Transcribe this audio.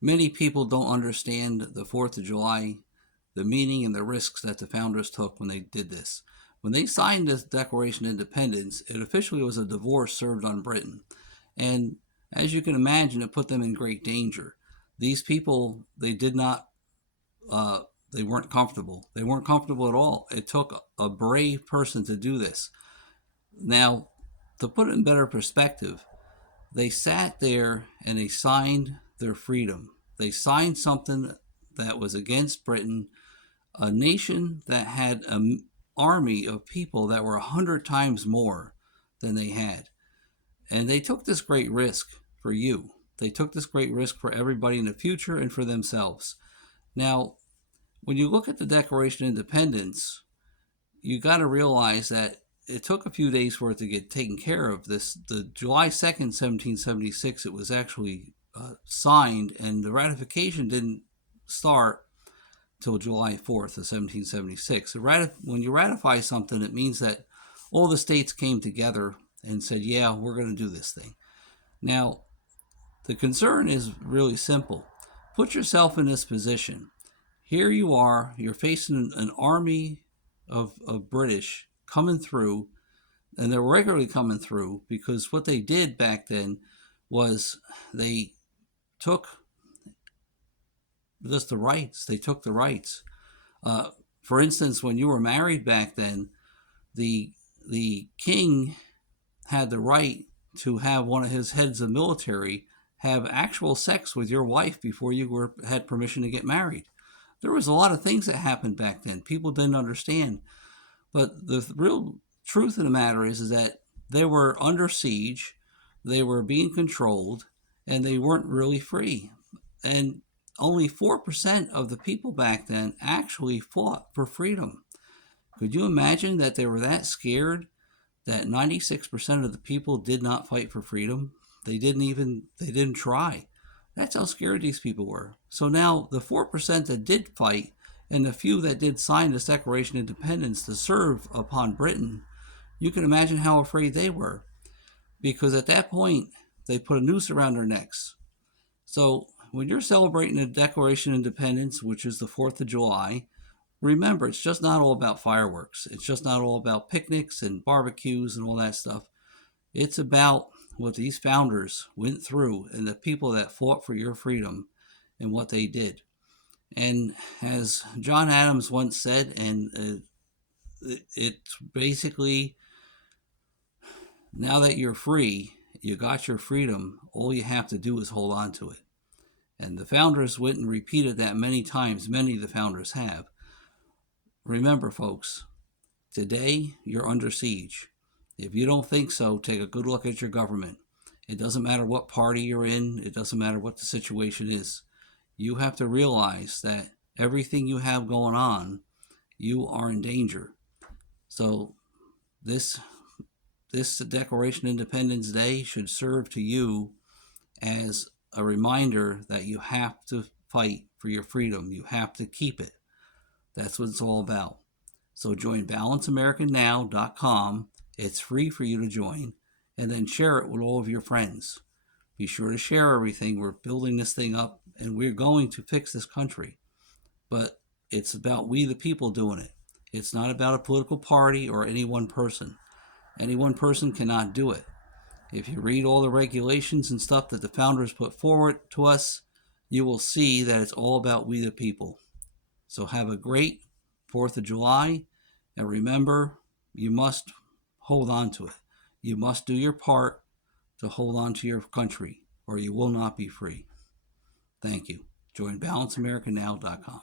Many people don't understand the 4th of July, the meaning and the risks that the founders took when they did this. When they signed this Declaration of Independence, it officially was a divorce served on Britain. And as you can imagine, it put them in great danger. These people, they did not, they weren't comfortable. They weren't comfortable at all. It took a brave person to do this. Now, to put it in better perspective, they sat there and they signed their freedom. They signed something that was against Britain, a nation that had an army of people that were 100 times more than they had. And they took this great risk for you. They took this great risk for everybody in the future and for themselves. Now, when you look at the Declaration of Independence, you got to realize that it took a few days for it to get taken care of. The July 2nd, 1776, it was actually signed, and the ratification didn't start till July 4th of 1776. When you ratify something, it means that all the states came together and said, yeah, we're going to do this thing. Now, the concern is really simple. Put yourself in this position. Here you are, you're facing an army of British coming through, and they're regularly coming through because what they did back then was they took just the rights. They took the rights. For instance, when you were married back then, the king had the right to have one of his heads of military have actual sex with your wife before you had permission to get married. There was a lot of things that happened back then. People didn't understand. But the real truth of the matter is that they were under siege, they were being controlled, and they weren't really free. And only 4% of the people back then actually fought for freedom. Could you imagine that they were that scared that 96% of the people did not fight for freedom? They didn't try. That's how scared these people were. So now the 4% that did fight and the few that did sign this Declaration of Independence to serve upon Britain, you can imagine how afraid they were. Because at that point, they put a noose around their necks. So when you're celebrating the Declaration of Independence, which is the 4th of July, remember, it's just not all about fireworks. It's just not all about picnics and barbecues and all that stuff. It's about what these founders went through and the people that fought for your freedom and what they did. And as John Adams once said, and it's basically, now that you're free, you got your freedom, all you have to do is hold on to it. And the founders went and repeated that many times. Many of the founders have. Remember, folks, today you're under siege. If you don't think so, take a good look at your government. It doesn't matter what party you're in. It doesn't matter what the situation is. You have to realize that everything you have going on, you are in danger. So this Declaration of Independence Day should serve to you as a reminder that you have to fight for your freedom. You have to keep it. That's what it's all about. So join balanceamericannow.com. It's free for you to join, and then share it with all of your friends. Be sure to share everything. We're building this thing up, and we're going to fix this country. But it's about we the people doing it. It's not about a political party or any one person. Any one person cannot do it. If you read all the regulations and stuff that the founders put forward to us, you will see that it's all about we the people. So have a great 4th of July, and remember, you must hold on to it. You must do your part to hold on to your country, or you will not be free. Thank you. Join balanceamericannow.com.